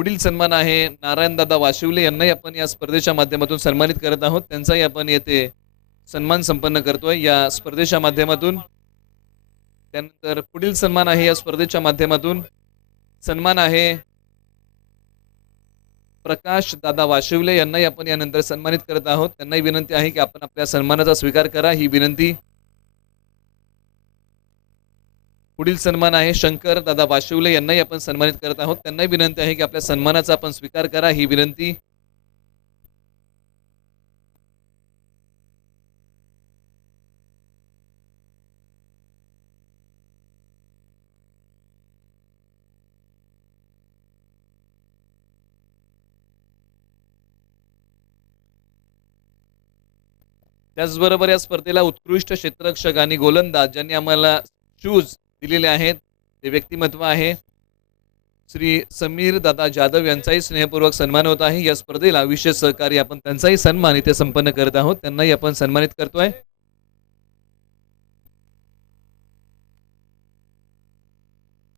पुढील सन्मान आहे नारायणदादा वाशिवले यांनाही आपण या स्पर्धेच्या माध्यमातून सन्मानित करत आहोत. त्यांचाही आपण येथे सन्मान संपन्न करतोय या स्पर्धेच्या माध्यमातून. त्यानंतर पुढील सन्मान आहे या स्पर्धेच्या माध्यमातून सन्मान आहे प्रकाश दादा वाशिवले यांनाही आपण यानंतर सन्मानित करत आहोत. त्यांनाही विनंती आहे की आपण आपल्या सन्मानाचा स्वीकार करा, ही विनंती. पुढील सन्मान आहे शंकर दादा वाशिवले यांनाही आपण सन्मानित करत आहोत. त्यांनाही विनंती आहे की आपल्या सन्मानाचा आपण स्वीकार करा, ही विनंती. त्याचबरोबर या स्पर्धेला उत्कृष्ट क्षेत्ररक्षक आणि गोलंदाज ज्यांनी आम्हाला शूज दिलेले आहेत ते व्यक्तिमत्व आहे श्री समीर दादा जाधव यांचाही स्नेहपूर्वक सन्मान होत आहे. या स्पर्धेला विशेष सहकार्य आपण त्यांचाही सन्मान इथे संपन्न करत आहोत. त्यांनाही आपण सन्मानित करतोय.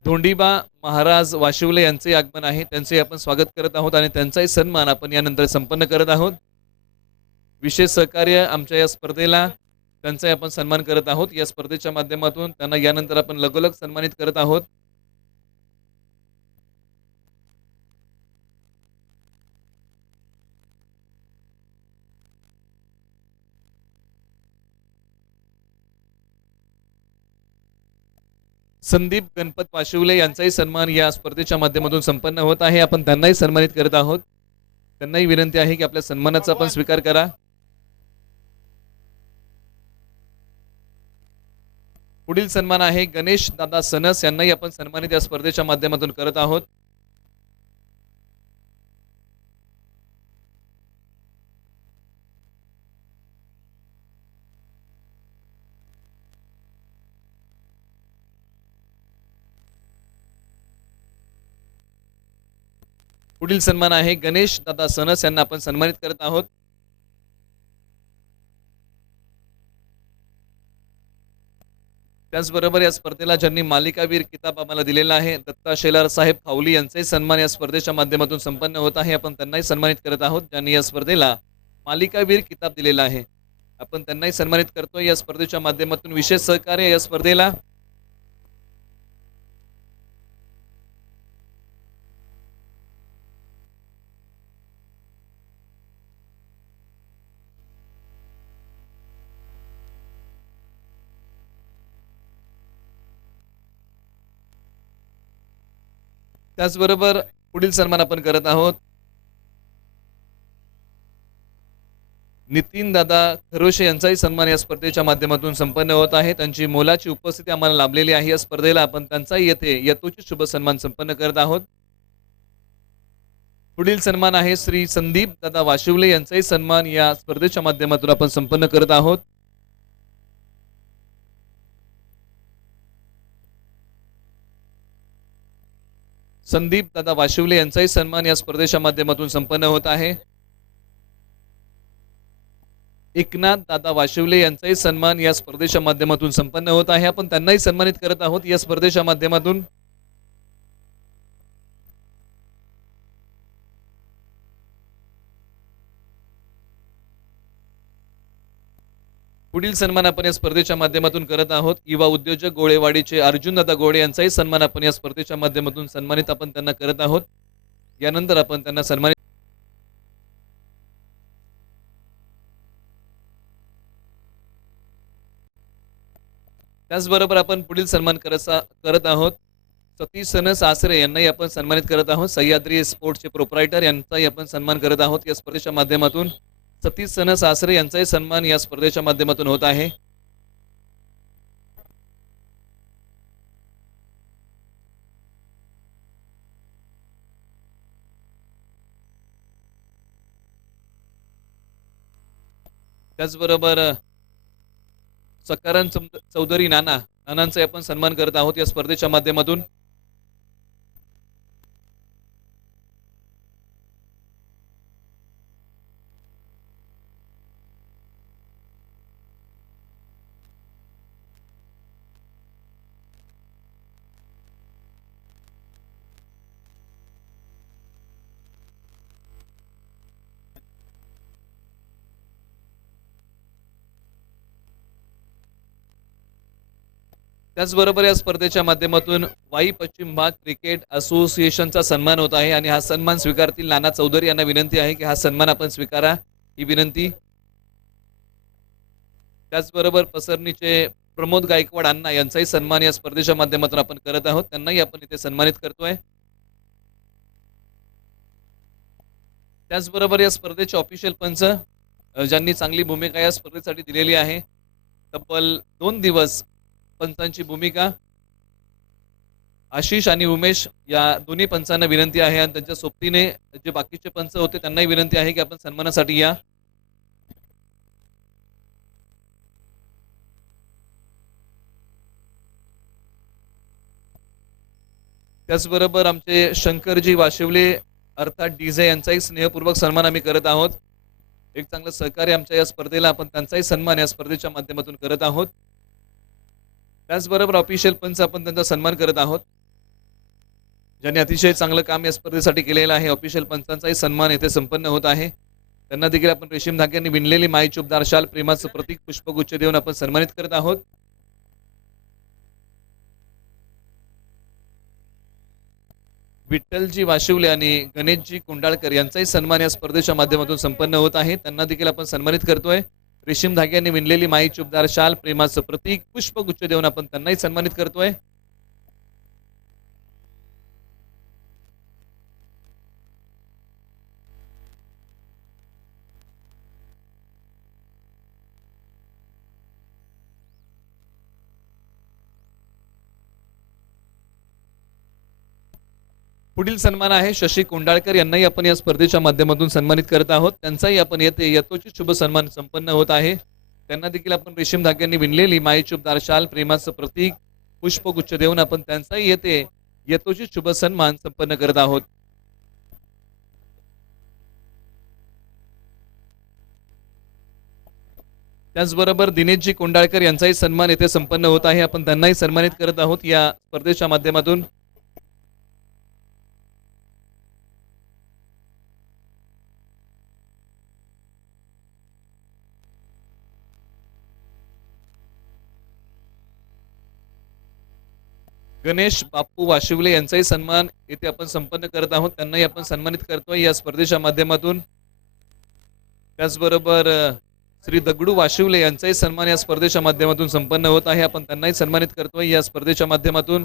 धोंडीबा महाराज वाशिवले यांचे आगमन आहे, त्यांचे आपण स्वागत करत आहोत आणि त्यांचाही सन्मान आपण यानंतर संपन्न करत आहोत. विशेष सहकार्य आमच्या या स्पर्धेला त्यांचाही आपण सन्मान करत आहोत. या स्पर्धेच्या माध्यमातून त्यांना यानंतर आपण लगोलग सन्मानित करत आहोत. संदीप गणपत वाशिवले यांचाही सन्मान या स्पर्धेच्या माध्यमातून संपन्न होत आहे. आपण त्यांनाही सन्मानित करत आहोत. त्यांनाही विनंती आहे की आपल्या सन्मानाचा आपण स्वीकार करा. पुढील सन्मान आहे गणेश दादा सनस यांनाही आपण सन्मानित या स्पर्धेच्या माध्यमातून करत आहोत. पुढील सन्मान आहे गणेश दादा सनस यांना आपण सन्मानित करत आहोत. त्याचबरोबर या स्पर्धेला ज्यांनी मालिकावीर किताब आम्हाला दिलेला आहे दत्ता शेलार साहेब खावली यांचाही सन्मान या स्पर्धेच्या माध्यमातून संपन्न होत आहे. आपण त्यांनाही सन्मानित करत आहोत. ज्यांनी या स्पर्धेला मालिकावीर किताब दिलेला आहे, आपण त्यांनाही सन्मानित करतोय या स्पर्धेच्या माध्यमातून. विशेष सहकार्य या स्पर्धेला त्याचबरोबर पुढील सन्मान आपण करत आहोत नितीन दादा खरोशे यांचाही सन्मान या स्पर्धेच्या माध्यमातून संपन्न होत आहे. त्यांची मोलाची उपस्थिती आम्हाला लाभलेली आहे या स्पर्धेला. आपण त्यांचाही येथे यथोचित शुभ सन्मान संपन्न करत आहोत. पुढील सन्मान आहे श्री संदीप दादा वाशिवले यांचाही सन्मान या स्पर्धेच्या माध्यमातून आपण संपन्न करत आहोत. संदीप दादा वाशिवले यांचाही सन्मान या स्पर्धेच्या माध्यमातून संपन्न होत आहे. एकनाथ दादा वाशिवले यांचाही सन्मान या स्पर्धेच्या माध्यमातून संपन्न होत आहे. आपण त्यांनाही सन्मानित करत आहोत या स्पर्धेच्या माध्यमातून. पुढील सन्मान आपण या स्पर्धेच्या माध्यमातून करत आहोत युवा उद्योजक गोळेवाडीचे अर्जुन दादा गोळे यांचाही सन्मान आपण या स्पर्धेच्या माध्यमातून सन्मानित आपण त्यांना करत आहोत. यानंतर आपण त्यांना सन्मानित त्याचबरोबर आपण पुढील सन्मान करत आहोत सतीश सनस आसरे यांनाही आपण सन्मानित करत आहोत. सह्याद्री स्पोर्ट्सचे प्रोप्रायटर यांचाही आपण सन्मान करत आहोत या स्पर्धेच्या माध्यमातून. सतीश सनस आसरे यांचाही सन्मान या स्पर्धेच्या माध्यमातून होत आहे. त्याचबरोबर सकाराम चौधरी नानांचा आपण सन्मान करत आहोत या स्पर्धेच्या माध्यमातून. त्याचबरोबर या स्पर्धेच्या माध्यमातून वाई पश्चिम भाग क्रिकेट असोसिएशनचा सन्मान होत आहे आणि हा सन्मान स्वीकारतील नाना चौधरी यांना विनंती आहे की हा सन्मान आपण स्वीकारा, ही विनंती. त्याचबरोबर पसरणीचे प्रमोद गायकवाड अण्णा यांचाही सन्मान या स्पर्धेच्या माध्यमातून आपण करत आहोत, त्यांनाही आपण इथे सन्मानित करतोय. त्याचबरोबर या स्पर्धेचे ऑफिशियल पंच ज्यांनी चांगली भूमिका या स्पर्धेसाठी दिलेली आहे, तब्बल 2 दिवस पंचांची भूमिका, आशिष आणि उमेश या दोन्ही पंचांना विनंती आहे आणि त्यांच्या सोबतीने जे बाकीचे पंच होते त्यांनाही विनंती आहे की आपण सन्मानासाठी या. त्याचबरोबर आमचे शंकरजी वाशिवले अर्थात डीजे यांचाही स्नेहपूर्वक सन्मान आम्ही करत आहोत. एक चांगलं सहकार्य आमच्या या स्पर्धेला, आपण त्यांचाही सन्मान या स्पर्धेच्या माध्यमातून करत आहोत. त्याचबरोबर ऑफिशियल पंच आपण त्यांचा सन्मान करत आहोत, ज्यांनी अतिशय चांगलं काम या स्पर्धेसाठी केलेलं आहे. ऑफिशियल पंचांचाही सन्मान येथे संपन्न होत आहे. त्यांना देखील आपण रेशीम धाग्यांनी विणलेली माई चुबदार शाल, प्रेमाचं प्रतीक, पुष्पगुच्छ देऊन आपण सन्मानित करत आहोत. विठ्ठलजी वाशिवले आणि गणेशजी कुंडाळकर यांचाही सन्मान या स्पर्धेच्या माध्यमातून संपन्न होत आहे. त्यांना देखील आपण सन्मानित करतोय. रेशीम धाग्यांनी विणलेली माई चुबदार शाल, प्रेमाचं प्रतीक, पुष्पगुच्छ देऊन आपण त्यांनाही सन्मानित करतोय. पुढील सन्मान आहे शशी कुंडाळकर यांनाही आपण या स्पर्धेच्या माध्यमातून सन्मानित करत आहोत. त्यांचाही आपण यथोचित शुभ सन्मान संपन्न होत आहे. त्यांना देखील आपण रेशीम धाग्यांनी विणलेली माई चुबदार शाल, प्रेमाचं प्रतीक, पुष्पगुच्छ देऊन आपण त्यांचाही यथोचित शुभ सन्मान संपन्न करत आहोत. त्याचबरोबर दिनेशजी कुंडाळकर यांचाही सन्मान येथे संपन्न होत आहे. आपण त्यांनाही सन्मानित करत आहोत या स्पर्धेच्या माध्यमातून. गणेश बाप्पू वाशिवले यांचाही सन्मान येथे आपण संपन्न करत आहोत. त्यांनाही आपण सन्मानित करतोय या स्पर्धेच्या माध्यमातून. त्याचबरोबर श्री दगडू वाशिवले यांचाही सन्मान या स्पर्धेच्या माध्यमातून संपन्न होत आहे. आपण त्यांनाही सन्मानित करतोय या स्पर्धेच्या माध्यमातून.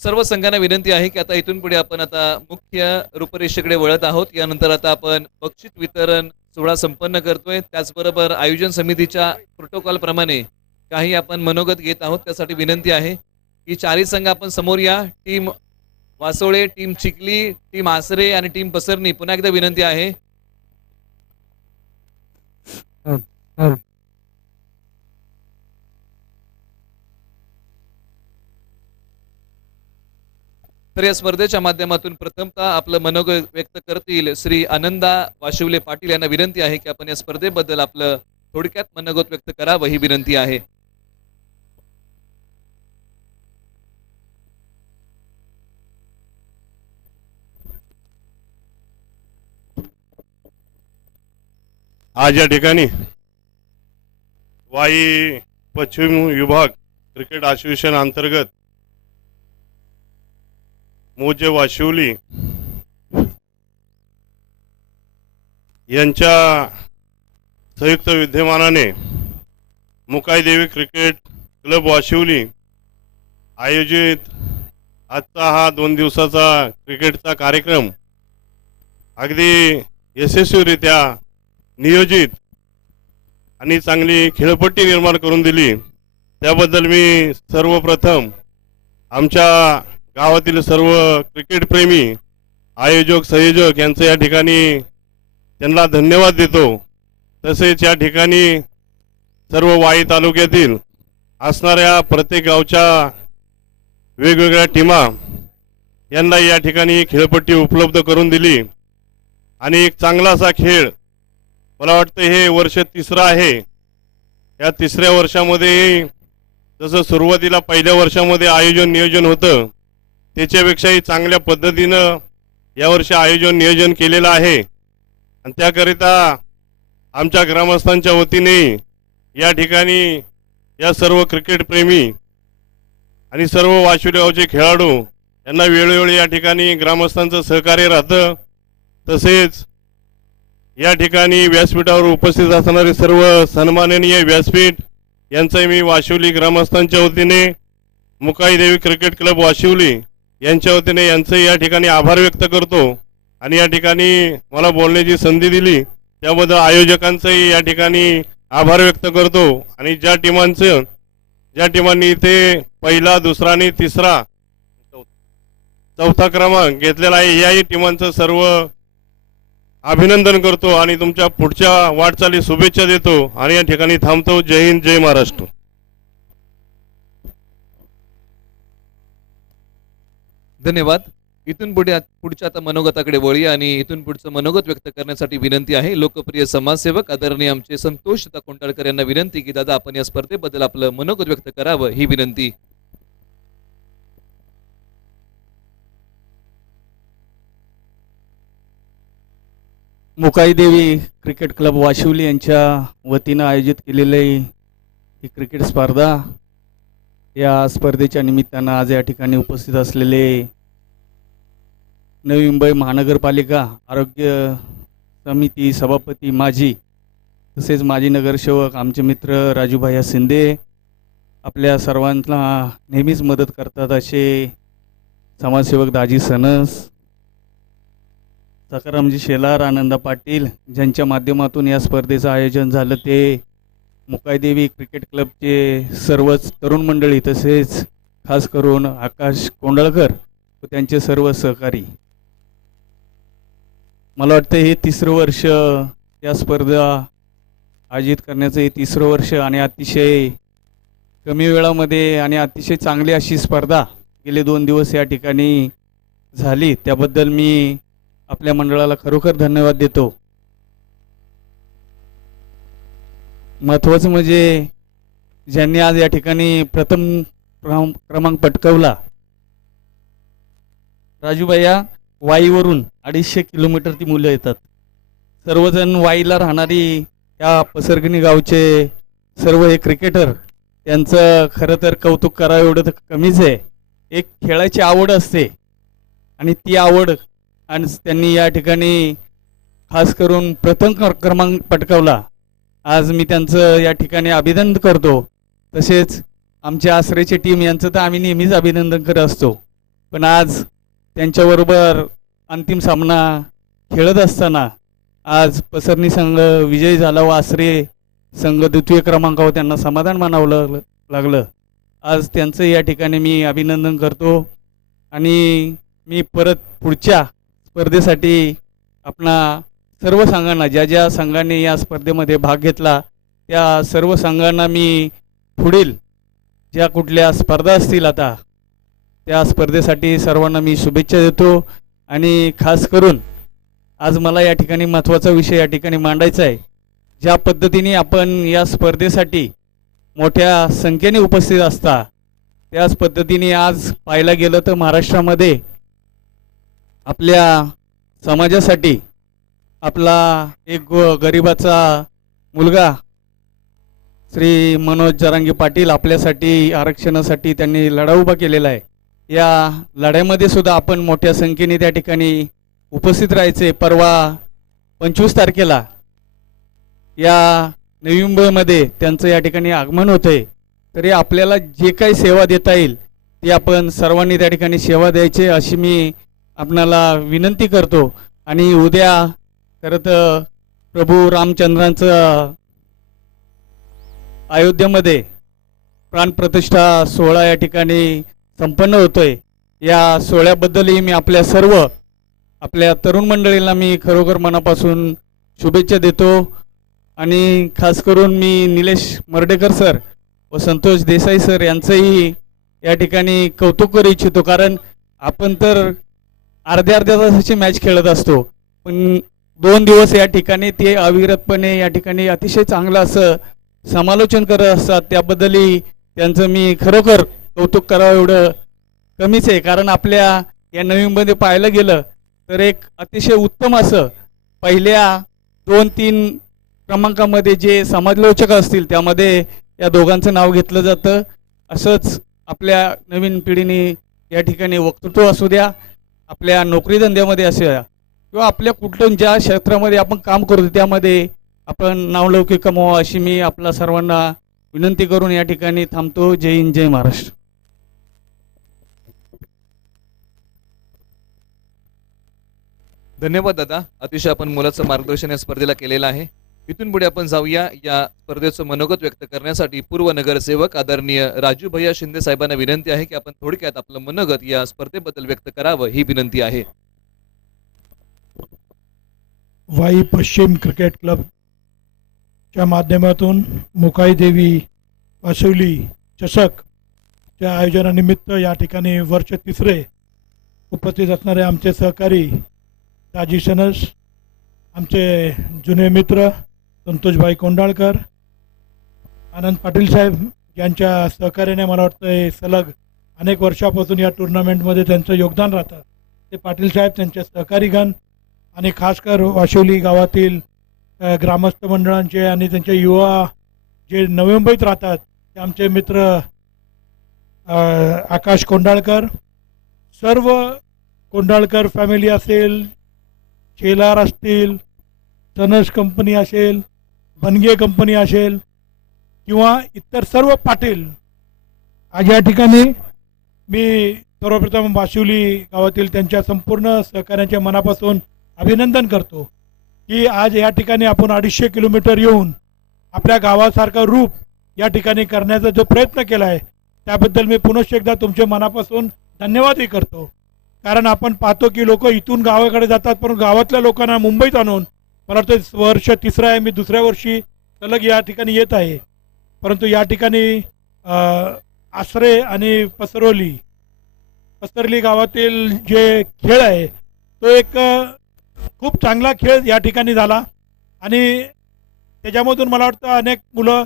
सर्व संघांना विनंती आहे की आता इथून पुढे आपण आता मुख्य रूपरेषेकडे वळत आहोत. यानंतर आता आपण बक्षीस वितरण सोहळा संपन्न करतोय. त्याचबरोबर आयोजन समितीच्या प्रोटोकॉल प्रमाणे काही आपण मनोगत घेत आहोत. त्यासाठी विनंती आहे की चारही संघ आपण समोर या. टीम वासोळे, टीम चिखली, टीम आसरे आणि टीम पसरणी, पुन्हा एकदा विनंती आहे. तर या स्पर्धेच्या माध्यमातून प्रथमतः आपलं मनोगत व्यक्त करतील श्री आनंदा वाशिवले पाटील यांना विनंती आहे की आपण या स्पर्धेबद्दल आपलं थोडक्यात मनोगत व्यक्त करावं, ही विनंती आहे. आज या ठिकाणी वाई पश्चिम विभाग क्रिकेट असोसिएशन अंतर्गत मोजे वाशिवली यांच्या संयुक्त विद्यमानाने मुकाईदेवी क्रिकेट क्लब वाशिवली आयोजित आजचा हा 2 दिवसाचा क्रिकेटचा कार्यक्रम अगदी यशस्वीरित्या नियोजित आणि चांगली खेळपट्टी निर्माण करून दिली, त्याबद्दल मी सर्वप्रथम आमच्या गावातील सर्व क्रिकेटप्रेमी आयोजक संयोजक यांचं या ठिकाणी त्यांना धन्यवाद देतो. तसेच या ठिकाणी सर्व वाई तालुक्यातील असणाऱ्या प्रत्येक गावच्या वेगवेगळ्या टीमा यांना या ठिकाणी खेळपट्टी उपलब्ध करून दिली आणि एक चांगला असा खेळ, मला वाटतं हे वर्ष तिसरं आहे. या तिसऱ्या वर्षामध्ये जसं सुरुवातीला पहिल्या वर्षामध्ये आयोजन नियोजन होतं त्याच्यापेक्षाही चांगल्या पद्धतीनं यावर्षी आयोजन नियोजन केलेलं आहे. आणि त्याकरिता आमच्या ग्रामस्थांच्या वतीने या ठिकाणी या सर्व क्रिकेटप्रेमी आणि सर्व वाशिवडे गावचे खेळाडू यांना वेळोवेळी या ठिकाणी ग्रामस्थांचं सहकार्य राहतं. तसेच या ठिकाणी व्यासपीठावर उपस्थित असणारे सर्व सन्माननीय व्यासपीठ यांचाही मी वाशिवली ग्रामस्थांच्या वतीने, मुकाईदेवी क्रिकेट क्लब वाशिवली यांच्या वतीने यांचंही या ठिकाणी आभार व्यक्त करतो. आणि या ठिकाणी मला बोलण्याची संधी दिली त्याबद्दल आयोजकांचंही या ठिकाणी आभार व्यक्त करतो. आणि ज्या टीमांनी इथे पहिला, दुसरा आणि तिसरा, चौथा क्रमांक घेतलेला आहे याही टीमांचं सर्व अभिनंदन करतो आणि तुमच्या पुढच्या वाटचाली शुभेच्छा देतो आणि या ठिकाणी थांबतो. जय हिंद, जय महाराष्ट्र. धन्यवाद. इथून पुढच्या आता मनोगताकडे वळूया आणि इथून पुढचं मनोगत व्यक्त करण्यासाठी विनंती आहे लोकप्रिय समाजसेवक आदरणीय आमचे संतोष कोंडाळकर यांना विनंती की दादा आपण या स्पर्धेबद्दल आपलं मनोगत व्यक्त करावं, ही विनंती. मुकाईदेवी क्रिकेट क्लब वाशिवली यांच्या वतीनं आयोजित केलेली ही क्रिकेट स्पर्धा, या स्पर्धेच्या निमित्तानं आज या ठिकाणी उपस्थित असलेले नवी मुंबई महानगरपालिका आरोग्य समिती सभापती माजी, तसेच माजी नगरसेवक आमचे मित्र राजूभाई शिंदे, आपल्या सर्वांना नेहमीच मदत करतात असे समाजसेवक दाजी सनस, सकारामजी शेलार, आनंदा पाटील, ज्यांच्या माध्यमातून या स्पर्धेचं आयोजन झालं, ते मुकाईदेवी क्रिकेट क्लबचे सर्वच तरुण मंडळी, तसेच खास करून आकाश कोंडळकर व त्यांचे सर्व सहकारी. मला वाटतं हे तिसरं वर्ष या स्पर्धा आयोजित करण्याचं, हे तिसरं वर्ष आणि अतिशय कमी वेळामध्ये आणि अतिशय चांगली अशी स्पर्धा गेले 2 दिवस या ठिकाणी झाली. त्याबद्दल मी आपल्या मंडळाला खरोखर धन्यवाद देतो. महत्त्वाचं म्हणजे ज्यांनी आज या ठिकाणी प्रथम क्रमांक पटकावला, राजूबाया, वाईवरून 250 किलोमीटर ती मुलं येतात. सर्वजण वाईला राहणारी त्या पसरगणी गावचे सर्व हे क्रिकेटर, त्यांचं खरं तर कौतुक करावं एवढं तर कमीच आहे. एक खेळाची आवड असते आणि ती आवड, आणि त्यांनी या ठिकाणी खास करून प्रथम क्रमांक पटकावला. आज मी त्यांचं या ठिकाणी अभिनंदन करतो. तसेच आमच्या आसरेची टीम यांचं तर आम्ही नेहमीच अभिनंदन करत असतो, पण आज त्यांच्याबरोबर अंतिम सामना खेळत असताना आज पसरणी संघ विजयी झाला व आसरे संघ द्वितीय क्रमांकावर त्यांना समाधान मानावं लागलं. आज त्यांचं या ठिकाणी मी अभिनंदन करतो आणि मी परत पुढच्या स्पर्धेसाठी आपणा सर्व संघांना, ज्या ज्या संघांनी या स्पर्धेमध्ये भाग घेतला त्या सर्व संघांना मी पुढील ज्या कुठल्या स्पर्धा असतील आता त्या स्पर्धेसाठी सर्वांना मी शुभेच्छा देतो. आणि खास करून आज मला या ठिकाणी महत्त्वाचा विषय या ठिकाणी मांडायचा आहे. ज्या पद्धतीने आपण या स्पर्धेसाठी मोठ्या संख्येने उपस्थित असता, त्याच पद्धतीने आज पाहायला गेलं तर महाराष्ट्रामध्ये आपल्या समाजासाठी आपला एक गरिबाचा मुलगा श्री मनोज जरांगे पाटील आपल्यासाठी आरक्षणासाठी त्यांनी लढा उभा केलेला आहे. या लढ्यामध्ये सुद्धा आपण मोठ्या संख्येने त्या ठिकाणी उपस्थित राहायचे. परवा 25 तारखेला या नवी मुंबईमध्ये त्यांचं या ठिकाणी आगमन होतंय. तरी आपल्याला जे काही सेवा देता येईल ती आपण सर्वांनी त्या ठिकाणी सेवा द्यायची अशी मी आपणाला विनंती करतो. आणि उद्या खरं तर प्रभू रामचंद्रांचं अयोध्येमध्ये प्राणप्रतिष्ठा सोहळा या ठिकाणी संपन्न होतोय. या सोहळ्याबद्दलही मी आपल्या तरुण मंडळींना मी खरोखर मनापासून शुभेच्छा देतो. आणि खास करून मी निलेश मर्डेकर सर व संतोष देसाई सर यांचंही या ठिकाणी कौतुक करू इच्छितो. कारण आपण तर अर्ध्या तासाची मॅच खेळत असतो, पण 2 दिवस या ठिकाणी ते अविरतपणे या ठिकाणी अतिशय चांगलं असं समालोचन करत असतात. त्याबद्दलही त्यांचं मी खरोखर कौतुक करावं एवढं कमीच आहे. कारण आपल्या या नवीनमध्ये पाहायलं गेलं तर एक अतिशय उत्तम असं पहिल्या 2-3 क्रमांकामध्ये जे समालोचक असतील त्यामध्ये या दोघांचं नाव घेतलं जातं. असंच आपल्या नवीन पिढीने या ठिकाणी वक्तृत्व असू द्या, आपल्या नोकरी धंद्यामध्ये असू द्या, किंवा आपल्या कुठलं ज्या क्षेत्रामध्ये आपण काम करतो त्यामध्ये आपण नावलौकिक कमवावं अशी मी आपल्या सर्वांना विनंती करून या ठिकाणी थांबतो. जय हिंद, जय महाराष्ट्र. धन्यवाद दादा. अतिशय आपण मुलाचं मार्गदर्शन या स्पर्धेला केलेलं आहे. इथून पुढे आपण जाऊया या स्पर्धेचं मनोगत व्यक्त करण्यासाठी पूर्व नगरसेवक आदरणीय राजू भैया शिंदे साहेबांना विनंती आहे की आपण थोडक्यात आपलं मनोगत या स्पर्धेबद्दल व्यक्त करावं, ही विनंती आहे. वाई पश्चिम क्रिकेट क्लबच्या माध्यमातून मुकाई देवी वासुली चषकच्या आयोजनानिमित्त या ठिकाणी वर्ष 3रे उपस्थित असणारे आमचे सहकारी दाजी सनस, आमचे जुने मित्र संतोषभाई कोंडाळकर, आनंद पाटील साहेब यांच्या सहकार्याने मला वाटतं सलग अनेक वर्षापासून या टुर्नामेंटमध्ये त्यांचं योगदान राहतं. ते पाटील साहेब, त्यांचे सहकारीगण आणि खासकर वाशिवली गावातील ग्रामस्थ मंडळांचे आणि त्यांचे युवा जे नवी मुंबईत राहतात ते आमचे मित्र आकाश कोंडाळकर, सर्व कोंडाळकर फॅमिली असेल, शेलार असतील, सनस कंपनी असेल, बनगे कंपनी असेल किंवा इतर सर्व पाटील, आज या ठिकाणी मी सर्वप्रथम वाशिवली गावातील त्यांच्या संपूर्ण सहकार्याच्या मनापासून अभिनंदन करतो की आज या ठिकाणी आपण 250 किलोमीटर येऊन आपल्या गावासारखं रूप या ठिकाणी करण्याचा जो प्रयत्न केला आहे त्याबद्दल मी पुनश्च एकदा तुमच्या मनापासून धन्यवादही करतो. कारण आपण पाहतो की लोक इथून गावाकडे जातात, पण गावातल्या लोकांना मुंबईत आणून, मला वाटतं वर्ष 3रं आहे, मी 2ऱ्या वर्षी सलग या ठिकाणी येत आहे. परंतु या ठिकाणी आसरे आणि पसरली गावातील जे खेळ आहे तो एक खूप चांगला खेळ या ठिकाणी झाला आणि त्याच्यामधून मला वाटतं अनेक मुलं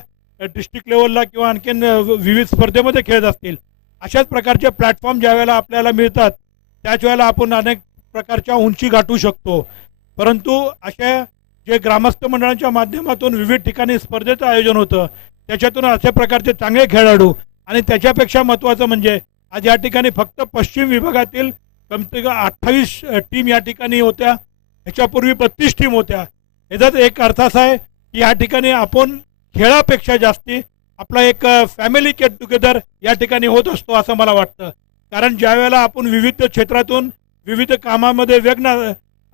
डिस्ट्रिक्ट लेवलला किंवा आणखीन विविध स्पर्धेमध्ये खेळत असतील. अशाच प्रकारचे प्लॅटफॉर्म ज्या वेळेला आपल्याला मिळतात त्याच वेळेला आपण अनेक प्रकारच्या उंची गाठू शकतो. परंतु अशा जे ग्रामस्थ मंडळांच्या माध्यमातून विविध ठिकाणी स्पर्धेचं आयोजन होतं त्याच्यातून अशा प्रकारचे चांगले खेळाडू आणि त्याच्यापेक्षा महत्त्वाचं म्हणजे आज या ठिकाणी फक्त पश्चिम विभागातील कमसे कम 28 टीम या ठिकाणी होत्या. ह्याच्यापूर्वी 32 टीम होत्या. याचाच एक अर्थ असा आहे की या ठिकाणी आपण खेळापेक्षा जास्ती आपला एक फॅमिली गेट टुगेदर या ठिकाणी होत असतो असं मला वाटतं. कारण ज्या वेळेला आपण विविध क्षेत्रातून विविध कामामध्ये व्यग्न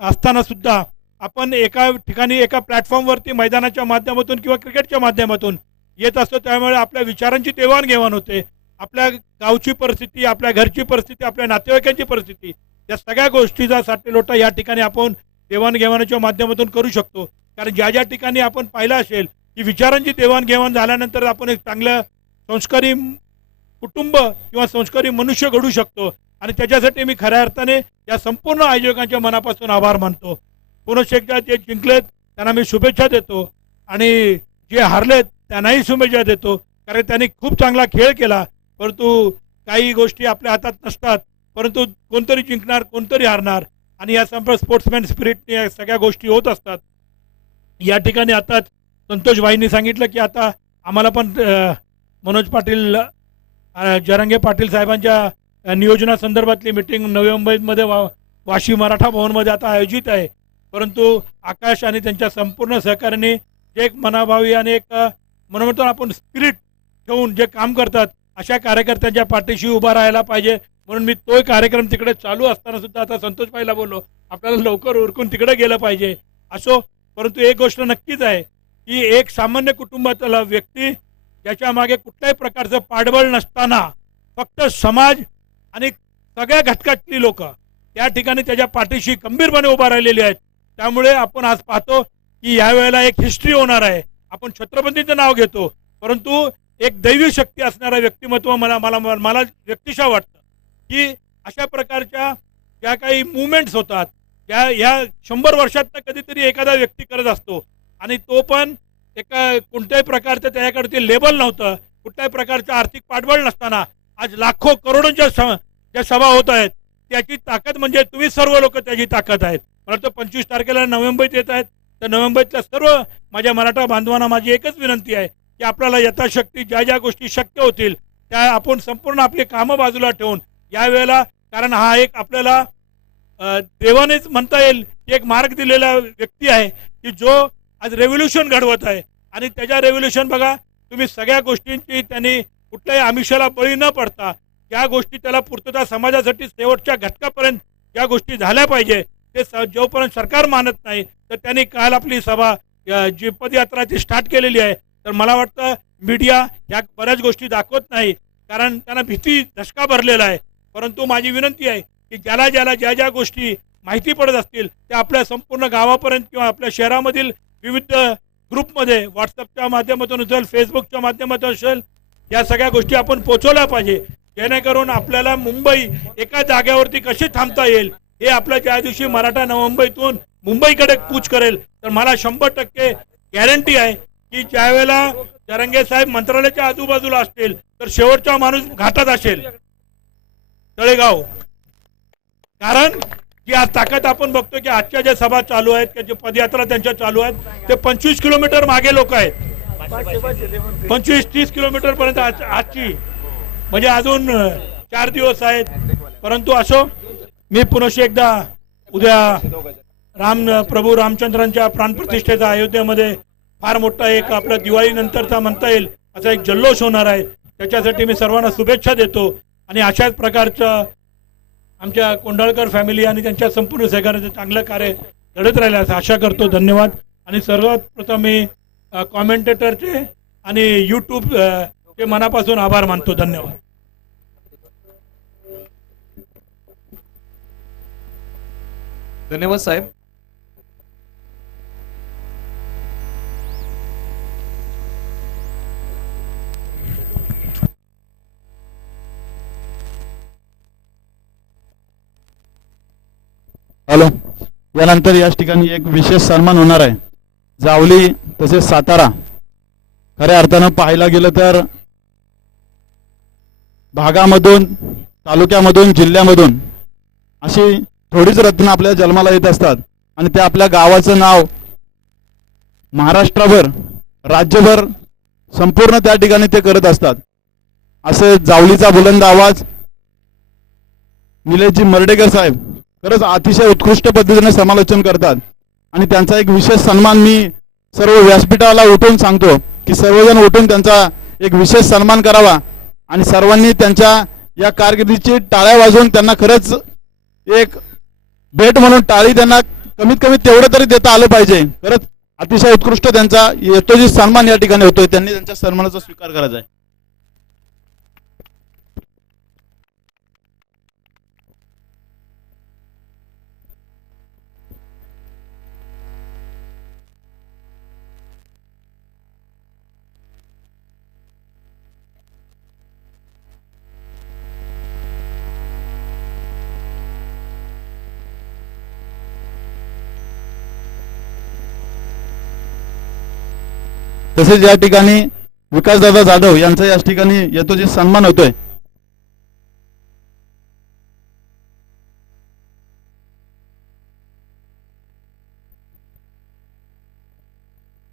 असताना सुद्धा आपण एका ठिकाणी एका प्लॅटफॉर्मवरती मैदानाच्या माध्यमातून किंवा क्रिकेटच्या माध्यमातून येत असतो, त्यामुळे आपल्या विचारांची देवाणघेवाण होते. आपल्या गावची परिस्थिती, आपल्या घरची परिस्थिती, आपल्या नातेवाईकांची परिस्थिती, या सगळ्या गोष्टीचा साटेलोटा या ठिकाणी आपण देवाणघेवाणीच्या माध्यमातून करू शकतो. कारण ज्या ज्या ठिकाणी आपण पाहिलं असेल की विचारांची देवाणघेवाण झाल्यानंतर आपण एक चांगलं संस्कारी कुटुंब किंवा संस्कारी मनुष्य घडू शकतो. आणि त्याच्यासाठी मी खऱ्या अर्थाने या संपूर्ण आयोजकांच्या मनापासून आभार मानतो. पुनश्च एकदा जे जिंकलेत त्यांना मी शुभेच्छा देतो आणि जे हारलेत त्यांनाही शुभेच्छा देतो. कारण त्यांनी खूप चांगला खेळ केला, परंतु काही गोष्टी आपल्या हातात नसतात. परंतु कोणतरी जिंकणार, कोणतरी हारणार आणि या स्पोर्ट्समॅन स्पिरिटने या सगळ्या गोष्टी होत असतात. या ठिकाणी आता संतोषभाईंनी सांगितलं की आता आम्हाला पण मनोज पाटील जरांगे पाटील साहेबांच्या नियोजनासंदर्भातली मिटिंग नवी मुंबईमध्ये वाशी मराठा भवनमध्ये आता आयोजित आहे. परंतु आकाश आणि त्यांच्या संपूर्ण सहकार्याने जे एक मनाभावी आणि एक म्हणतो आपण स्पिरिट ठेवून जे काम करतात अशा कार्यकर्त्यांच्या पाठीशी उभा राहायला पाहिजे. म्हणून मी तो कार्यक्रम तिकडे चालू असताना सुद्धा आता संतोषभाईला बोललो आपल्याला लवकर उरकून तिकडे गेलं पाहिजे असो. परंतु एक गोष्ट नक्कीच आहे की एक सामान्य कुटुंबातला व्यक्ती ज्याच्या मागे कुठल्याही प्रकारचं पाठबळ नसताना फक्त समाज आणि सगळ्या घटकातली लोक त्या ठिकाणी त्याच्या पाठीशी खंबीरपणे उभा राहिलेली आहेत. त्यामुळे आपण आज पाहतो की यावेळेला एक हिस्ट्री होणार आहे. आपण छत्रपतींचं नाव घेतो, परंतु एक दैवी शक्ती असणारं व्यक्तिमत्व मला मला मला व्यक्तिशः वाटतं की अशा प्रकारच्या ज्या काही मुवमेंट्स होतात त्या ह्या 100 वर्षातनं कधीतरी एखादा व्यक्ती करत असतो आणि तो पण एका कोणत्याही प्रकारचं त्याच्याकडे ते लेबल नव्हतं, कुठल्याही प्रकारचं आर्थिक पाठबळ नसताना आज लाखो करोडोंच्या ज्या सभा होत आहेत त्याची ताकद म्हणजे तुम्ही सर्व लोक त्याची ताकद आहेत. मला वाटतं 25 तारखेला नवी मुंबईत येत आहेत, तर नवी मुंबईतल्या सर्व माझ्या मराठा बांधवांना माझी एकच विनंती आहे की आपल्याला यथाशक्ती ज्या ज्या गोष्टी शक्य होतील त्या आपण संपूर्ण आपली कामं बाजूला ठेवून यावेळेला, कारण हा एक आपल्याला देवानेच म्हणता येईल की एक मार्ग दिलेला व्यक्ती आहे की जो आज रेव्होल्युशन घडवत आहे आणि त्याच्या रेव्होल्युशन बघा तुम्ही सगळ्या गोष्टींची त्यांनी कुठल्याही आमिषाला बळी न पडता ज्या गोष्टी त्याला पूर्तता समाजासाठी शेवटच्या घटकापर्यंत ज्या गोष्टी झाल्या पाहिजे ते जोपर्यंत सरकार मानत नाही तर त्यांनी काल आपली सभा जी पदयात्रा ती स्टार्ट केलेली आहे. तर मला वाटतं मीडिया ह्या बऱ्याच गोष्टी दाखवत नाही कारण त्यांना भीती धसका भरलेला आहे. परंतु माझी विनंती आहे की ज्याला ज्याला ज्या ज्या गोष्टी माहिती पडत असतील त्या आपल्या संपूर्ण गावापर्यंत किंवा आपल्या शहरामधील विविध ग्रुपमध्ये व्हॉट्सअपच्या माध्यमातून असेल, फेसबुकच्या माध्यमातून असेल, या सगळ्या गोष्टी आपण पोहोचवल्या पाहिजे जेणेकरून आपल्याला मुंबई एका जागेवरती कशी थांबता येईल हे आपल्या ज्या दिवशी मराठा नवमुंबईतून मुंबईकडे कूच करेल तर मला 100% गॅरंटी आहे की ज्यावेळेला जरंगे साहेब मंत्रालयाच्या आजूबाजूला असतील तर शेवटचा माणूस घाटात असेल तळेगाव. कारण की आज ताकद आपण बघतो की आजच्या ज्या सभा चालू आहेत जे पदयात्रा त्यांच्या चालू आहेत ते 25 किलोमीटर मागे लोक आहेत, 25-30 किलोमीटर पर्यंत आजची म्हणजे अजून 4 दिवस आहेत. परंतु असो, मी पुनश्च एकदा उद्या प्रभू रामचंद्रांच्या प्राणप्रतिष्ठेचा अयोध्येमध्ये फार मोठा एक आपला दिवाळी नंतरचा म्हणता येईल असा एक जल्लोष होणार आहे. त्याच्यासाठी मी सर्वांना शुभेच्छा देतो आणि अशाच प्रकारचं आमच्या कोंढाळकर फॅमिली आणि त्यांच्या संपूर्ण सहकार्याचं चांगलं कार्य घडत राहिलं असं आशा करतो. धन्यवाद. आणि सर्वात प्रथम मी कॉमेंटेटरचे आणि यूट्यूबचे मनापासून आभार मानतो. धन्यवाद. धन्यवाद साहेब. हॅलो, यानंतर याच ठिकाणी एक विशेष सन्मान होणार आहे. जावली तसेच सातारा, खऱ्या अर्थानं पाहायला गेलं तर भागामधून, तालुक्यामधून, जिल्ह्यामधून अशी थोडीच रत्न आपल्या जन्माला येत असतात आणि ते आपल्या गावाचं नाव महाराष्ट्रभर, राज्यभर, संपूर्ण त्या ठिकाणी ते करत असतात. असे जावलीचा बुलंद आवाज निलेशजी मर्डेकर साहेब खरंच अतिशय उत्कृष्ट पद्धतीने समालोचन करतात आणि त्यांचा एक विशेष सन्मान मी सर्व व्यासपीठाला उठून सांगतो की सर्वजण उठून त्यांचा एक विशेष सन्मान करावा आणि सर्वांनी त्यांच्या या कारकिर्दीची टाळ्या वाजवून त्यांना खरंच एक भेट म्हणून टाळी त्यांना कमीत कमी तेवढं तरी देता आलं पाहिजे. खरंच अतिशय उत्कृष्ट त्यांचा येतो जी सन्मान या ठिकाणी होतोय, त्यांनी त्यांच्या सन्मानाचा स्वीकार करायचा आहे. तसेच या ठिकाणी विकासदादा जाधव यांचा या ठिकाणी येतो जे सन्मान होतोय.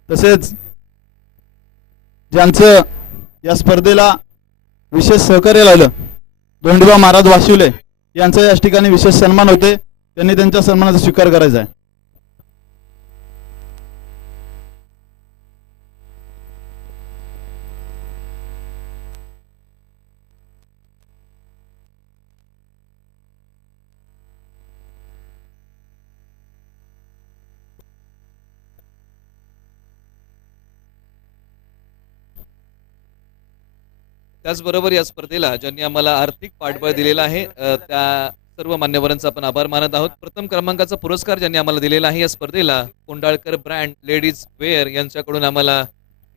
तसेच ज्यांचं या स्पर्धेला विशेष सहकार्य लावलं धोंडोबा महाराज वाशिवले यांचा या ठिकाणी विशेष सन्मान होते, त्यांनी त्यांच्या सन्मानाचा स्वीकार करायचा आहे. त्याचबरोबर या स्पर्धेला ज्यांनी आम्हाला आर्थिक पाठबळ दिलेलं आहे त्या सर्व मान्यवरांचा आपण आभार मानत आहोत. प्रथम क्रमांकाचा पुरस्कार ज्यांनी आम्हाला दिलेला आहे या स्पर्धेला कोंडाळकर ब्रँड लेडीज वेअर यांच्याकडून आम्हाला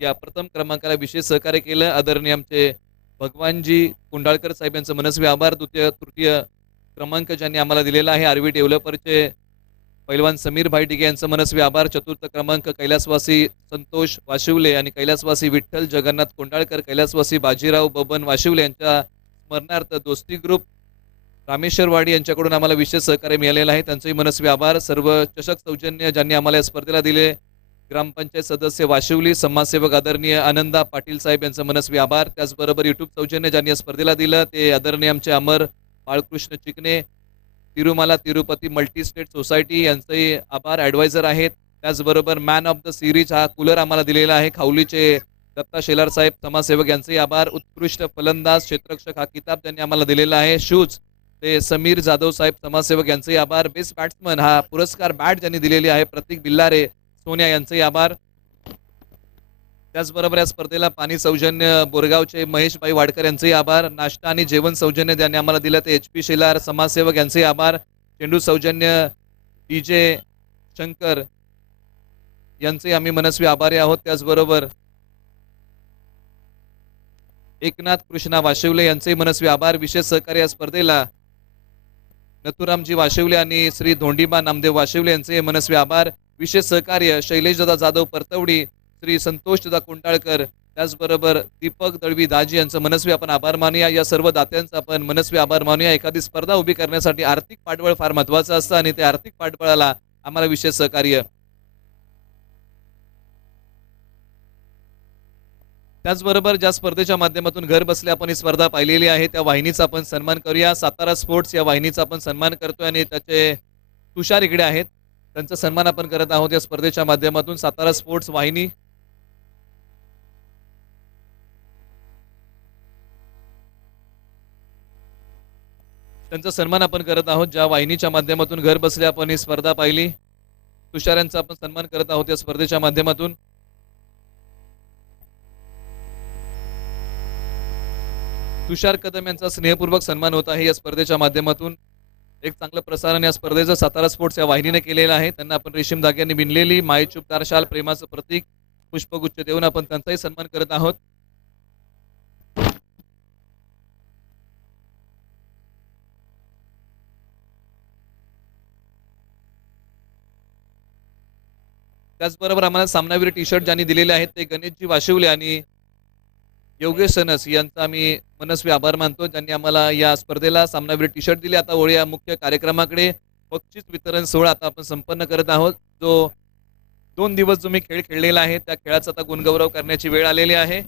या प्रथम क्रमांकाला विशेष सहकार्य केलं. आदरणीय आमचे भगवानजी कोंडाळकर साहेब यांचं मनस्वी आभार. तृतीय क्रमांक ज्यांनी आम्हाला दिलेला आहे आरवी डेव्हलपरचे पैलवान समीर भाई डिगे यांचं मनस्वी आभार. चतुर्थ क्रमांक कैलासवासी संतोष वाशिवले आणि कैलासवासी विठ्ठल जगन्नाथ कोंडाळकर, कैलासवासी बाजीराव बबन वाशिवले यांच्या स्मरणार्थ दोस्ती ग्रुप रामेश्वरवाडी यांच्याकडून आम्हाला विशेष सहकार्य मिळालेलं आहे. त्यांचंही मनस्वी आभार. सर्व चषक सौजन्य ज्यांनी आम्हाला या स्पर्धेला दिले ग्रामपंचायत सदस्य वाशिवली, समाजसेवक आदरणीय आनंदा पाटील साहेब यांचं मनस्वी आभार. त्याचबरोबर युट्यूब सौजन्य ज्यांनी या स्पर्धेला दिलं ते आदरणीय आमचे Amar Balkrishna Chikane, Tirumala Tirupati multi state society यांचंही आभार. ॲडवायझर आहेत. त्याचबरोबर मॅन ऑफ द सिरीज हा कूलर आम्हाला दिलेला आहे खावलीचे दत्ता शेलार साहेब समाजसेवक यांचेही आभार. उत्कृष्ट फलंदाज क्षेत्ररक्षक हा किताब त्यांनी आम्हाला दिलेला आहे शूज ते समीर जाधव साहेब समाजसेवक यांचेही आभार. बेस्ट बॅट्समन हा पुरस्कार बॅट ज्यांनी दिलेली आहे प्रतीक बिल्लारे सोनिया यांचेही आभार. त्याचबरोबर या स्पर्धेला पाणी सौजन्य बोरगावचे महेशभाई वाडकर यांचेही आभार. नाश्ता आणि जेवण सौजन्य ज्यांनी आम्हाला दिलं ते HP शेलार समाजसेवक यांचेही आभार. चेंडू सौजन्य DJ शंकर यांचे आम्ही मनस्वी आभारी आहोत. त्याचबरोबर एकनाथ कृष्णा वाशिवले यांचे मनस्वी आभार. विशेष सहकार्य या स्पर्धेला नथुरामजी वाशिवले आणि श्री धोंडीबा नामदेव वाशिवले यांचे मनस्वी आभार. विशेष सहकार्य शैलेशदादा जाधव परतवडी, श्री संतोषदादा कोंडाळकर, त्याचबरोबर दीपक दळवी दाजी यांचं मनस्वी आपण आभार मानूया. या सर्व दात्यांचा आपण मनस्वी आभार मानूया. एखादी स्पर्धा उभी करण्यासाठी आर्थिक पाठबळ फार महत्वाचं असतं आणि त्या आर्थिक पाठबळाला आम्हाला विशेष सहकार्य. त्याचबरोबर ज्या स्पर्धेच्या माध्यमातून घर बसल्या आपण ही स्पर्धा पाहिलेली आहे त्या वाहिनीचा आपण सन्मान करूया. सातारा स्पोर्ट्स या वाहिनीचा आपण सन्मान करतोय आणि त्याचे तुषार इकडे आहेत, त्यांचा सन्मान आपण करत आहोत या स्पर्धेच्या माध्यमातून. सातारा स्पोर्ट्स वाहिनी त्यांचा सन्मान आपण करत आहोत. ज्या वाहिनीच्या माध्यमातून घर बसल्या आपण ही स्पर्धा पाहिली तुषार यांचा आपण सन्मान करत आहोत या स्पर्धेच्या माध्यमातून. तुषार कदम यांचा स्नेहपूर्वक सन्मान होत आहे या स्पर्धेच्या माध्यमातून. एक चांगलं प्रसारण या स्पर्धेचं सातारा स्पोर्ट्स या वाहिनीने केलेलं आहे. त्यांना आपण रेशीम धाग्यांनी बिनलेली मायेचुपदार शाल प्रेमाचं प्रतीक पुष्पगुच्छ देऊन आपण त्यांचाही सन्मान करत आहोत. त्याचबरोबर आम्हाला सामनावीर टी-शर्ट ज्यांनी दिलेले आहेत ते गणेशजी वाशिवले आणि योगेश सनस यांचा आम्ही मनस्वी आभार मानतो ज्यांनी आम्हाला या स्पर्धेला सामनावीर टी-शर्ट दिले. आता वळूया या मुख्य कार्यक्रमाकडे. बक्षीस वितरण सोहळा आता आपण संपन्न करत आहोत. जो 2 दिवस जो मी खेळ खेळलेला आहे त्या खेळाचा आता गुणगौरव करण्याची वेळ आलेली आहे.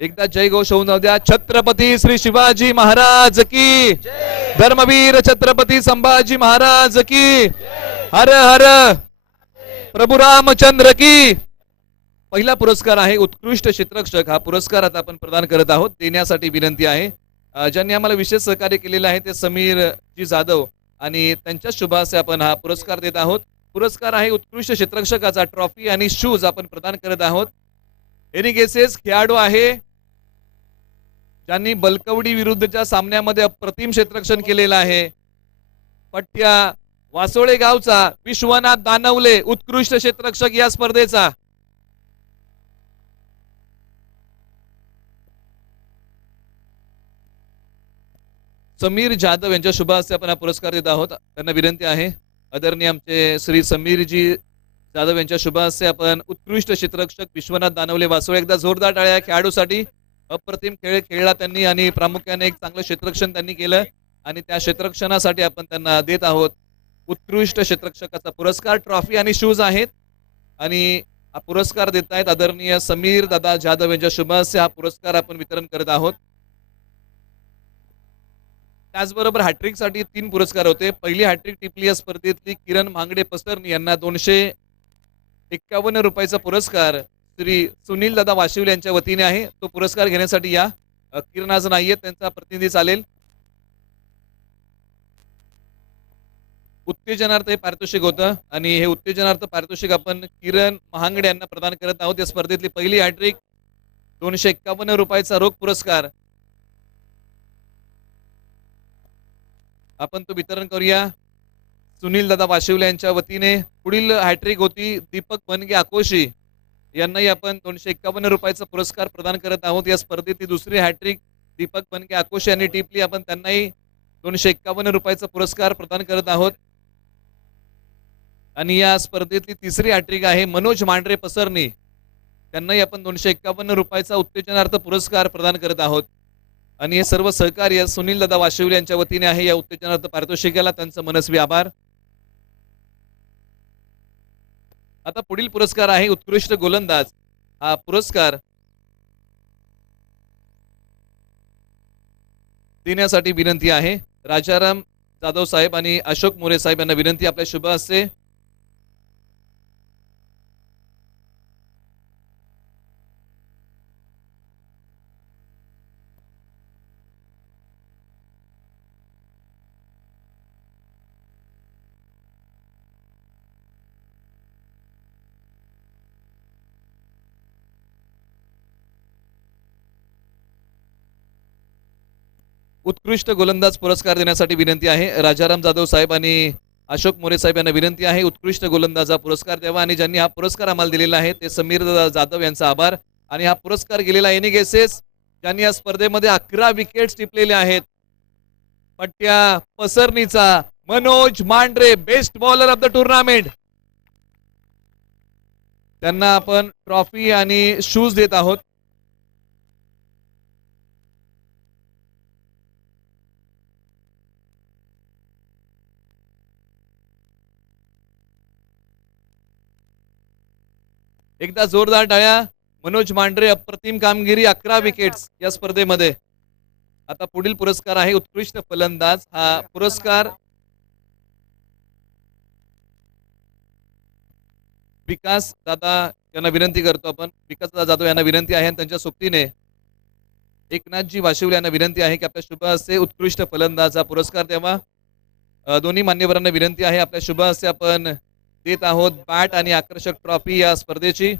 एकदा जय घोष होऊन जाऊ द्या. छत्रपती श्री शिवाजी महाराज की, धर्मवीर छत्रपती संभाजी महाराज की, हर हर प्रभू रामचंद्र की. पहिला पुरस्कार आहे उत्कृष्ट क्षेत्ररक्षक. हा पुरस्कार आता आपण प्रदान करत आहोत. देण्यासाठी विनंती आहे. ज्यांनी आम्हाला विशेष सहकार्य केलेलं आहे ते समीर जी जाधव आणि त्यांच्या शुभासे आपण हा पुरस्कार देत आहोत. पुरस्कार आहे उत्कृष्ट क्षेत्ररक्षकाचा. ट्रॉफी आणि शूज आपण प्रदान करत आहोत. एनी केसेस खेळाडू आहे ज्यांनी बलकवडी विरुद्धच्या सामन्यामध्ये अप्रतिम क्षेत्ररक्षण केलेलं आहे. पट्ट्या वासोळे गावचा विश्वनाथ दानवले उत्कृष्ट क्षेत्ररक्षक या स्पर्धेचा. समीर जाधव यांच्या शुभ हस्ते आपण हा पुरस्कार देत आहोत. त्यांना विनंती आहे आदरणीय आमचे श्री समीरजी जाधव यांच्या शुभ हस्ते आपण उत्कृष्ट क्षेत्ररक्षक विश्वनाथ दानवले वासोळे. एकदा जोरदार टाळ्या खेळाडूसाठी. अप्रतिम खेळ खेळला त्यांनी आणि प्रामुख्याने एक चांगलं क्षेत्ररक्षण त्यांनी केलं आणि त्या क्षेत्ररक्षणासाठी आपण त्यांना देत आहोत उत्कृष्ट क्षेत्ररक्षकाचा पुरस्कार. ट्रॉफी आणि शूज आहेत आणि हा पुरस्कार देत आहेत आदरणीय समीर दादा जाधव यांच्या शुभ हस्ते हा पुरस्कार आपण वितरण करत आहोत. त्याचबरोबर हॅट्रिक साठी 3 पुरस्कार होते. पहिली हॅट्रिक टिपली या स्पर्धेतली किरण मांगडे पसरणी यांना 251 रुपयाचा पुरस्कार श्री सुनील दादा वाशिवले यांच्या वतीने आहे. तो पुरस्कार घेण्यासाठी या किरण आज नाहीये, त्यांचा प्रतिनिधी चालेल. उत्तेजनार्थ हे पारितोषिक होतं आणि हे उत्तेजनार्थ पारितोषिक आपण किरण महांगडे यांना प्रदान करत आहोत. या स्पर्धेतली पहिली हॅट्रिक 251 रोख पुरस्कार आपण तो वितरण करूया सुनील दादा वाशिवले यांच्या वतीने. पुढील हॅट्रिक होती दीपक बनगे आकोशी यांनाही आपण 251 पुरस्कार प्रदान करत आहोत. या स्पर्धेतली दुसरी हॅट्रिक दीपक बनगे आकोशी यांनी टिपली. आपण त्यांनाही 251 पुरस्कार प्रदान करत आहोत. आणि या स्पर्धेतली तिसरी हॅट्रिक आहे मनोज मांढरे पसरणी, त्यांनाही आपण 251 उत्तेजनार्थ पुरस्कार प्रदान करत आहोत. आणि हे सर्व सहकार्य सुनील दादा वाशिवले यांच्या वतीने आहे. या उत्तेजनार्थ पारितोषिकाला त्यांचं मनस्वी आभार. आता पुढील पुरस्कार आहे उत्कृष्ट गोलंदाज. हा पुरस्कार देण्यासाठी विनंती आहे राजाराम जाधव साहेब आणि अशोक मोरे साहेब यांना विनंती आपल्या शुभ हस्ते. उत्कृष्ट गोलंदाज पुरस्कार देण्यासाठी विनंती आहे राजाराम जाधव साहेब आणि अशोक मोरे साहेब यांना विनंती आहे उत्कृष्ट गोलंदाज हा पुरस्कार द्यावा. आणि ज्यांनी हा पुरस्कार आम्हाला दिलेला आहे ते समीर जाधव यांचा आभार. आणि हा पुरस्कार गेलेला एनिगेसेस ज्यांनी या स्पर्धेमध्ये 11 विकेट्स टिपलेले आहेत. पट्ट्या पसरणीचा Manoj Mandhare best bowler of the tournament, त्यांना आपण ट्रॉफी आणि शूज देत आहोत. एकदा जोरदार टाळ्या. मनोज मांढरे अप्रतिम कामगिरी, 11 विकेट्स या स्पर्धेमध्ये. आता पुढील पुरस्कार आहे उत्कृष्ट फलंदाज. हा पुरस्कार विकास दादा यांना विनंती करतो आपण. विकास दादा जाधव यांना विनंती आहे आणि त्यांच्या सोबतीने एकनाथजी वाशिवले यांना विनंती आहे की आपल्या शुभ हस्ते उत्कृष्ट फलंदाज हा पुरस्कार द्यावा. दोन्ही मान्यवरांना विनंती आहे आपल्या शुभ हस्ते आपण देत आहोत बॅट आणि आकर्षक ट्रॉफी या स्पर्धेची.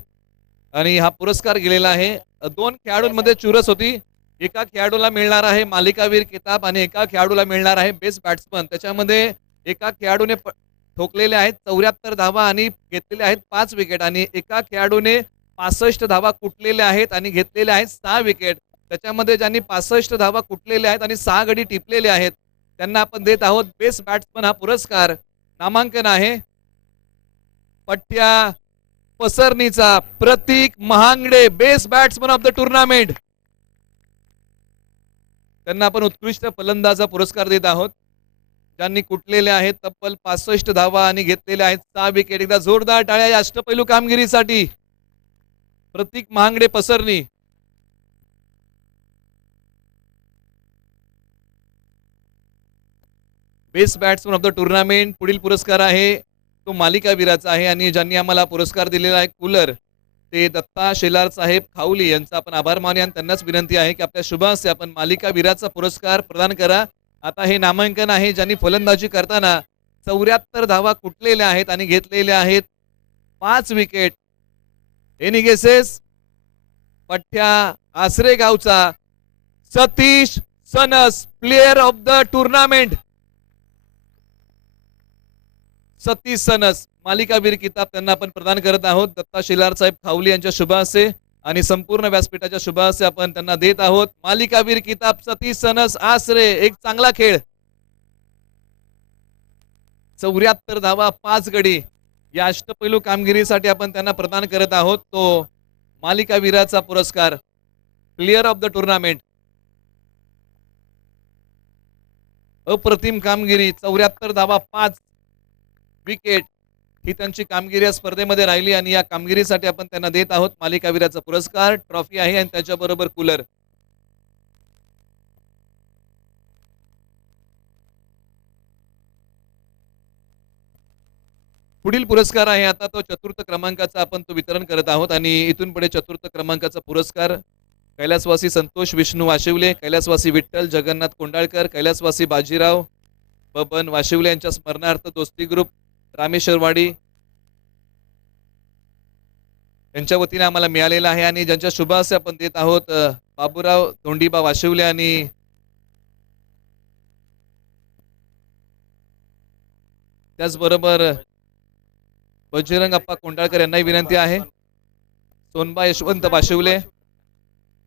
आणि हा पुरस्कार गेलेला आहे 2 खेळाडूंमध्ये चुरस होती. एका खेळाडूला मिळणार आहे मालिकावीर किताब आणि एका खेळाडूला मिळणार आहे बेस्ट बॅट्समन. त्याच्यामध्ये एका खेळाडूने ठोकलेले आहेत 74 धावा आणि घेतलेले आहेत 5 विकेट आणि एका खेळाडूने 65 धावा कुटलेल्या आहेत आणि घेतलेले आहेत 6 विकेट. त्याच्यामध्ये ज्यांनी 65 धावा कुटलेल्या आहेत आणि 6 गडी टिपलेले आहेत त्यांना आपण देत आहोत बेस्ट बॅट्समन हा पुरस्कार. नामांकन आहे पट्ट्या पसरणीचा Pratik Mahangade best batsman of the tournament, त्यांना आपण उत्कृष्ट फलंदाजा पुरस्कार देत आहोत. ज्यांनी कुटलेले आहेत तब्बल 65 धावा आणि घेतलेले आहेत 6 विकेट. एकदा जोरदार टाळ्या या अष्टपैलू कामगिरीसाठी. Pratik Mahangade Pasarni. Best batsman of the tournament. पुढील पुरस्कार आहे तो मालिकावीराचा आहे आणि ज्यांनी आम्हाला पुरस्कार दिलेला आहे कूलर ते दत्ता शेलार साहेब खाऊली यांचा आपण आभार मानूया. आणि त्यांनाच विनंती आहे की आपल्या शुभ हस्ते आपण मालिकावीराचा पुरस्कार प्रदान करा. आता हे नामांकन आहे ज्यांनी फलंदाजी करताना 74 धावा कुटलेल्या आहेत आणि घेतलेल्या आहेत 5 विकेट. एनिगेसेस पठ्ठ्या आसरे गावचा Satish sons player of the tournament. Satish sons मालिकावीर किताब त्यांना आपण प्रदान करत आहोत दत्ता शेलार साहेब खावली यांच्या शुभ हस्ते आणि संपूर्ण व्यासपीठाच्या शुभ हस्ते आपण त्यांना देत आहोत मालिकावीर किताब सतीश सनस आसरे. एक चांगला खेळ 74 धावा 5 गडी या अष्टपैलू कामगिरीसाठी आपण त्यांना प्रदान करत आहोत तो मालिकावीराचा पुरस्कार प्लेयर ऑफ द टुर्नामेंट. अप्रतिम कामगिरी 74 धावा 5 विकेट ही त्यांची कामगिरी या स्पर्धेमध्ये राहिली आणि या कामगिरीसाठी आपण त्यांना देत आहोत मालिकावीराचा पुरस्कार. ट्रॉफी आहे आणि त्याच्याबरोबर कूलर. पुढील पुरस्कार आहे आता तो चतुर्थ क्रमांकाचा आपण तो वितरण करत आहोत आणि इथून पुढे चतुर्थ क्रमांकाचा पुरस्कार कैलासवासी संतोष विष्णू वाशिवले, कैलासवासी विठ्ठल जगन्नाथ कोंडाळकर, कैलासवासी बाजीराव बबन वाशिवले यांच्या स्मरणार्थ दोस्ती ग्रुप रामेश्वरवाडी यांच्या वतीने आम्हाला मिळालेला आहे आणि ज्यांच्या शुभ हस्ते आपण देत आहोत बाबूराव धोंडीबा वाशिवले आणि त्याचबरोबर बजरंग अप्पा कोंडाळकर यांनाही विनंती आहे. सोनबा यशवंत वाशिवले,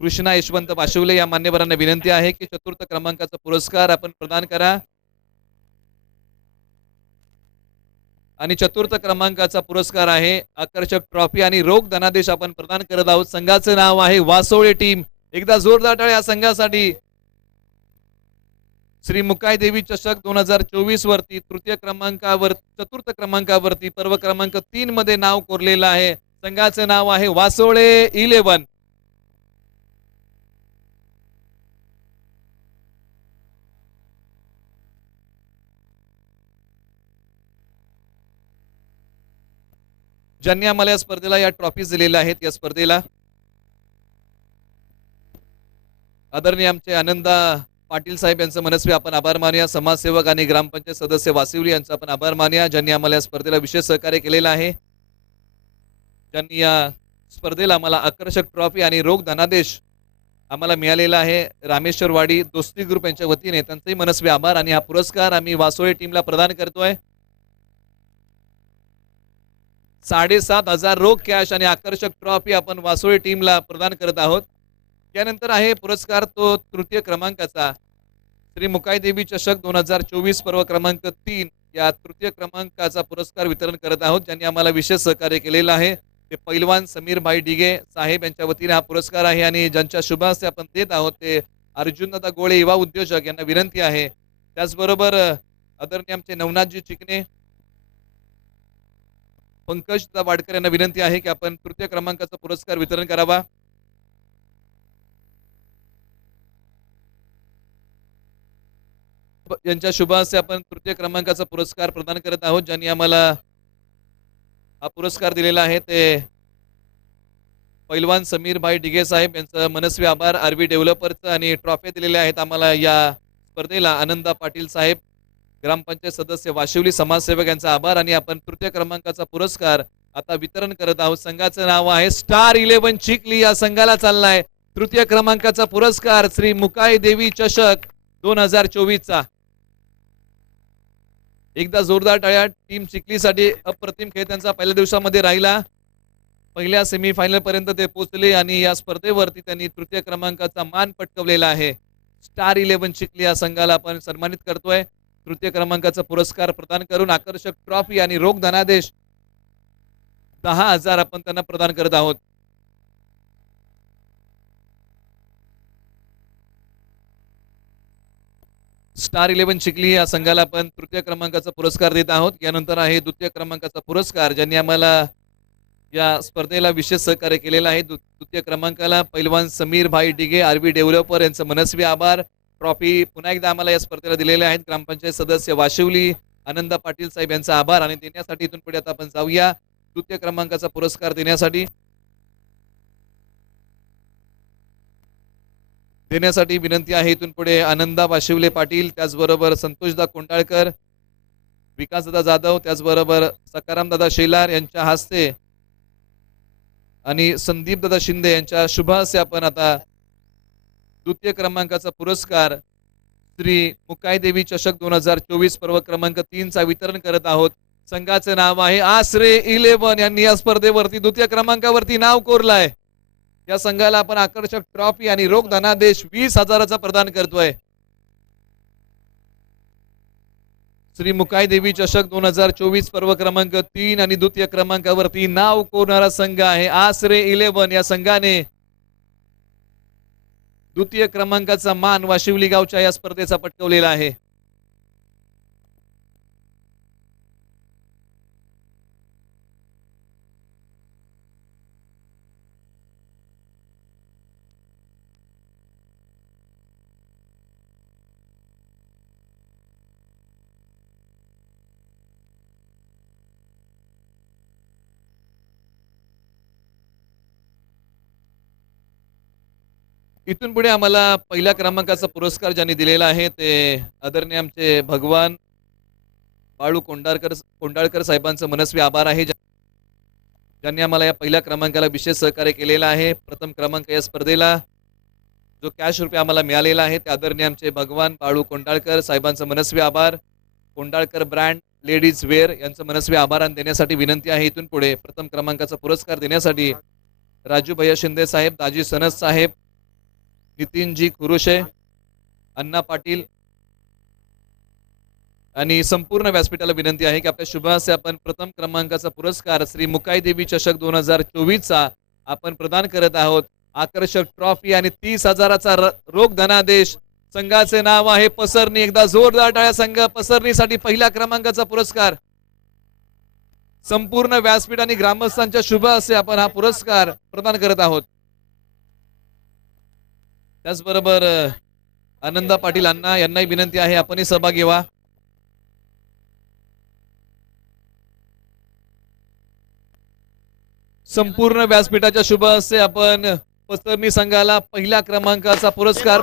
कृष्णा यशवंत वाशिवले या मान्यवरांना विनंती आहे की चतुर्थ क्रमांकाचा पुरस्कार आपण प्रदान करा. आणि चतुर्थ क्रमांकाचा पुरस्कार आहे आकर्षक ट्रॉफी आणि रोख धनादेश आपण प्रदान करत आहोत. संघाचं नाव आहे वासोळे टीम. एकदा जोरदार टाळ्या या संघासाठी. श्री मुकाई देवी चषक 2024 वरती चतुर्थ क्रमांकावरती पर्व क्रमांक 3 मध्ये नाव कोरलेलं आहे. संघाचं नाव आहे वासोळे 11. ज्यांनी आम्हाला या स्पर्धेला या ट्रॉफीज दिलेल्या आहेत, या स्पर्धेला आदरणीय आमचे आनंदा पाटील साहेब यांचं मनस्वी आपण आभार मानूया. समाजसेवक आणि ग्रामपंचायत सदस्य वासिवली यांचा आपण आभार मानूया, ज्यांनी आम्हाला या स्पर्धेला विशेष सहकार्य केलेलं आहे. ज्यांनी या स्पर्धेला आम्हाला आकर्षक ट्रॉफी आणि रोख धनादेश आम्हाला मिळालेला आहे. रामेश्वरवाडी दोस्ती ग्रुप यांच्या वतीने त्यांचेही मनस्वी आभार. आणि हा पुरस्कार आम्ही वासोळे टीमला प्रदान करतोय. 7,500 रोख कॅश आणि आकर्षक ट्रॉफी आपण वासोळे टीमला प्रदान करत आहोत. त्यानंतर आहे पुरस्कार तो तृतीय क्रमांकाचा श्री मुकाई देवी चषक 2024 पर्व क्रमांक 3 या तृतीय क्रमांकाचा पुरस्कार वितरण करत आहोत. ज्यांनी आम्हाला विशेष सहकार्य केलेलं आहे ते पैलवान समीर भाई डिगे साहेब यांच्या वतीने हा पुरस्कार आहे. आणि ज्यांच्या शुभ हस्ते आपण देत आहोत ते अर्जुनदादा गोळे युवा उद्योजक यांना विनंती आहे. त्याचबरोबर आदरणीय आमचे नवनाथजी चिकणे, पंकज वाडकर यांना विनंती आहे की आपण तृतीय क्रमांकाचा पुरस्कार वितरण करावा. यांच्या शुभ हस्ते आपण तृतीय क्रमांकाचा पुरस्कार प्रदान करत आहोत. ज्यांनी आम्हाला हा पुरस्कार दिलेला आहे ते पैलवान समीर भाई डिगे साहेब यांचं मनस्वी आभार. आरबी डेव्हलपर्सचं आणि ट्रॉफी दिलेल्या आहेत आम्हाला या स्पर्धेला. आनंदा पाटील साहेब ग्रामपंचायत सदस्य वाशिवली समाजसेवक यांचा आभार. आणि आपण तृतीय क्रमांकाचा पुरस्कार आता वितरण करत आहोत. संघाचं नाव आहे स्टार 11 चिखली. या संघाला चाललाय तृतीय क्रमांकाचा पुरस्कार श्री मुकाई देवी चषक 2024 चा. एकदा जोरदार टाळ्या. टीम चिखलीसाठी अप्रतिम खेळ त्यांचा पहिल्या दिवसामध्ये राहिला. पहिल्या सेमीफायनल पर्यंत ते पोहोचले आणि या स्पर्धेवरती त्यांनी तृतीय क्रमांकाचा मान पटकवलेला आहे. स्टार 11 चिखली या संघाला आपण सन्मानित करतोय. तृतीय क्रमांकाचा पुरस्कार प्रदान करून आकर्षक ट्रॉफी आणि रोख धनादेश 10,000 आपण त्यांना प्रदान करत आहोत. स्टार 11 चिखली या संघाला आपण तृतीय क्रमांकाचा पुरस्कार देत आहोत. यानंतर आहे द्वितीय क्रमांकाचा पुरस्कार ज्यांनी आम्हाला या स्पर्धेला विशेष सहकार्य केलेलं आहे. द्वितीय क्रमांकाला पैलवान समीर भाई डिगे आरबी डेव्हलपर यांचं मनस्वी आभार. ट्रॉफी पुन्हा एकदा आम्हाला या स्पर्धेला दिलेल्या आहेत. ग्रामपंचायत सदस्य वाशिवली आनंदा पाटील साहेब यांचा आभार. आणि देण्यासाठी इथून पुढे आता आपण जाऊया द्वितीय क्रमांकाचा पुरस्कार देण्यासाठी विनंती आहे. इथून पुढे आनंदा वाशिवले पाटील, त्याचबरोबर संतोषदा कोंडाळकर, विकासदादा जाधव, त्याचबरोबर सकारामदादा शेलार यांच्या हस्ते आणि संदीपदादा शिंदे यांच्या शुभ हस्ते आपण आता द्वितीय क्रमांकाचा पुरस्कार श्री मुकाई देवी चषक 2024 पर्व क्रमांक 3 चा वितरण करत आहोत. संघाचं नाव आहे आसरे 11. यांनी या स्पर्धेवरती द्वितीय क्रमांकावरती नाव कोरलाय. या संघाला आपण आकर्षक ट्रॉफी आणि रोख धनादेश 20,000चा प्रदान करतोय. श्री मुकाई देवी चषक 2024 पर्व क्रमांक 3 आणि द्वितीय क्रमांकावरती नाव कोरणारा संघ आहे आसरे 11. या संघाने द्वितीय क्रमांकाचा मान वाशिवली गावच्या या स्पर्धेचा पटकवलेला आहे. इथून पुढे आम्हाला पहिल्या क्रमांकाचा पुरस्कार ज्यांनी दिलेला आहे ते आदरणीय आमचे भगवान बाळू कोंडाळकर साहेबांचं मनस्वी आभार आहे. ज्यांनी आम्हाला या पहिल्या क्रमांकाला विशेष सहकार्य केलेलं आहे. प्रथम क्रमांक या स्पर्धेला जो कॅश रुपये आम्हाला मिळालेला आहे ते आदरणीय आमचे भगवान बाळू कोंडाळकर साहेबांचं मनस्वी आभार. कोंडाळकर ब्रँड लेडीज वेअर यांचं मनस्वी आभारान देण्यासाठी विनंती आहे. इथून पुढे प्रथम क्रमांकाचा पुरस्कार देण्यासाठी राजू भैया शिंदे साहेब, दाजी सनस साहेब, नितीनजी खुरुशे, अण्णा पाटील आणि संपूर्ण व्यासपीठाला विनंती आहे की आपल्या शुभ हस्ते आपण प्रथम क्रमांकाचा पुरस्कार श्री मुकाई देवी चषक 2024चा आपण प्रदान करत आहोत. आकर्षक ट्रॉफी आणि 30,000चा रोख धनादेश. संघाचे नाव आहे पसरणी. एकदा जोरदार टाळ्या संघ पसरणीसाठी पहिल्या क्रमांकाचा पुरस्कार. संपूर्ण व्यासपीठ आणि ग्रामस्थांच्या शुभ हस्ते आपण हा पुरस्कार प्रदान करत आहोत. त्याचबरोबर आनंदा पाटील अण्णा यांनाही विनंती आहे आपणही सहभागी व्हा. संपूर्ण व्यासपीठाच्या शुभ हस्ते आपण पसरणी संघाला पहिल्या क्रमांकाचा पुरस्कार